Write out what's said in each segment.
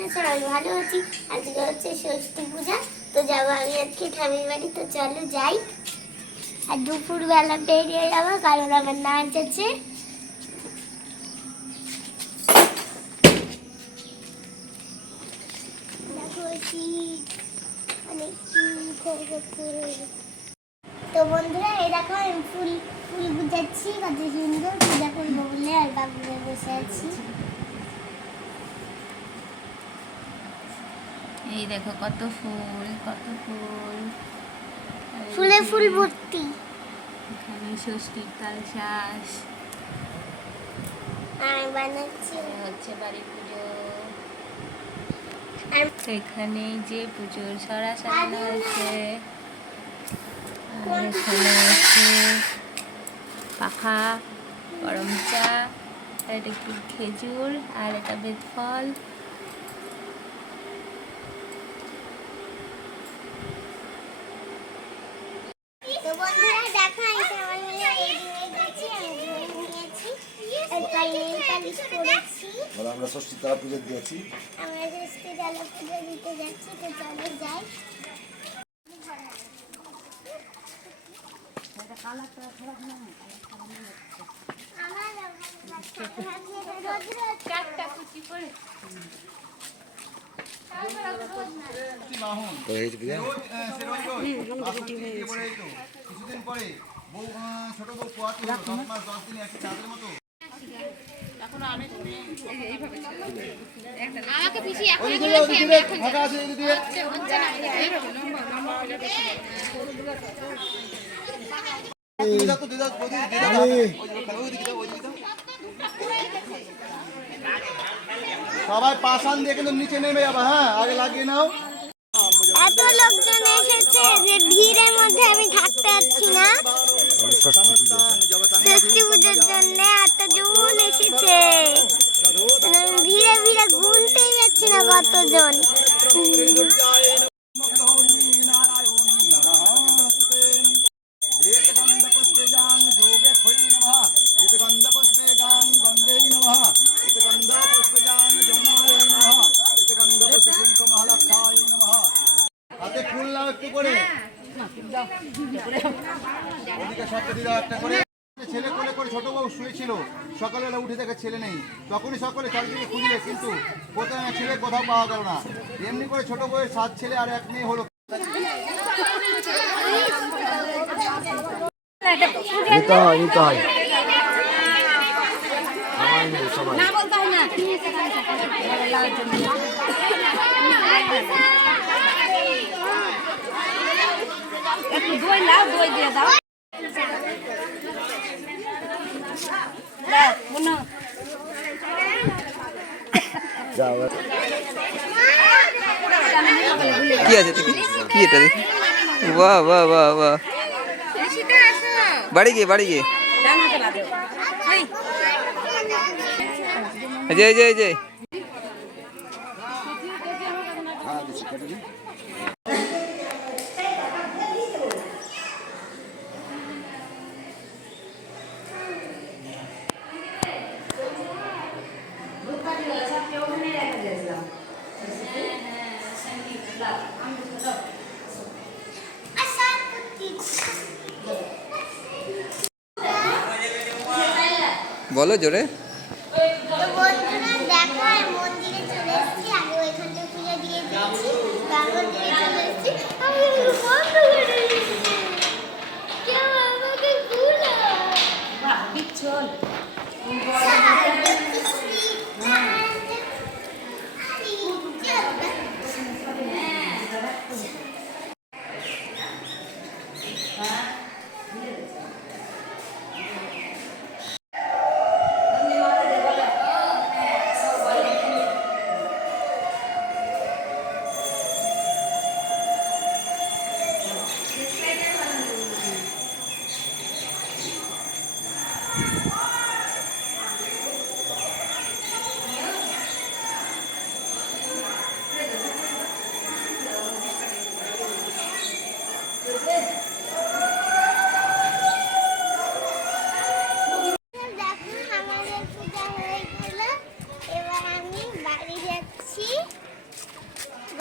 বন্ধুরা সবাই ভালো আছি। আজকে হচ্ছে ষষ্ঠী পূজা, তো যাবো আমি আজকে ঠামির বাড়ি। তো চলো যাই। আর দুপুরবেলা বেরিয়ে যাবো কারণ আমার নাচ আছে। তো বন্ধুরা এই দেখো আমি ফুল ফুল গুজাচ্ছি, কত সুন্দর পূজা করবো বলে। আর বাবুরে বসে আছি। এই দেখো কত ফুল, কত ফুল, ফুলে ফুল ভর্তি। এখানে ষষ্ঠীর তালশাঁস আর বানাচ্ছি হচ্ছে বাড়ি পুজো। আর এখানে যে পুজোর সরা সাজানো হয়েছে, আর এখানে আছে পাখা, গরম চা, আর এটা একটু খেজুর, আর এটা বেত ফল। তো বন্ধুরা দেখো আমি সবাই মিলে রেডি হয়ে গেছি। আমি ধরে নিয়েছি আর পায়ে পালিশ করেছি। আমরা ষষ্ঠী তারা পুজো দিয়েছি। আমরা ষষ্ঠী তালা পুজো দিতে যাচ্ছি। তো চলো যাই। কিছুদিন পরে বউ ছোট বউ পোয়াতে 10 মাস 10 দিন একটি চাঁদের মতো। আমাকে পিছি এখন ফাঁকা আছে এই দিয়ে সবাই পাশান দিয়ে কিন্তু নিচে নেমে যাবে। হ্যাঁ, আগে লাগিয়ে নাও। এত লোকজন এসেছে যে ভিড়ের মধ্যে আমি থাকতে পারছি না। ষষ্ঠী পুজোর জন্য এতজন এসেছে, আমি ভিড়ে ভিড়ে গুনতেই পারছি না কতজন। হাতে ফুল নাও একটু করে, ওদিকে সবকে দিয়ে দাও একটা করে। ছেলে কোলে করে ছোট বউ শুয়েছিল, সকালবেলা উঠে দেখে ছেলে নেই। তখনই সকলে চারিদিকে খুঁজলে, কিন্তু কোথায় ছেলে কোথাও পাওয়া গেল না। এমনি করে ছোট বউয়ের 7 ছেলে আর 1 মেয়ে হলো। না বলতে হয় না একটু দই নাও, দই দিয়ে দাও। কি আছে দেখি, কি এটা দেখি। বাহ বাহ বাহ বাহ, বাড়ি গিয়ে জয় জয় জয়। বলো জোরে। তো বন্ধুরা দেখো আমি মন্দিরে চলে এসেছি। আমি ওইখানটা পুজো দিয়ে দিয়েছি। মন্দিরে চলে এসেছি। আমি বন্ধ করে দিয়েছি। কেউ আমাকে ভুলো। বিচ্ছল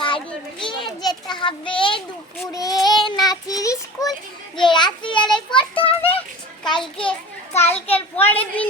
বাড়ি গিয়ে যেতে হবে দুপুরে নাচের স্কুল, যে রাত্রিবেলায় পড়তে হবে। কালকের পরের দিন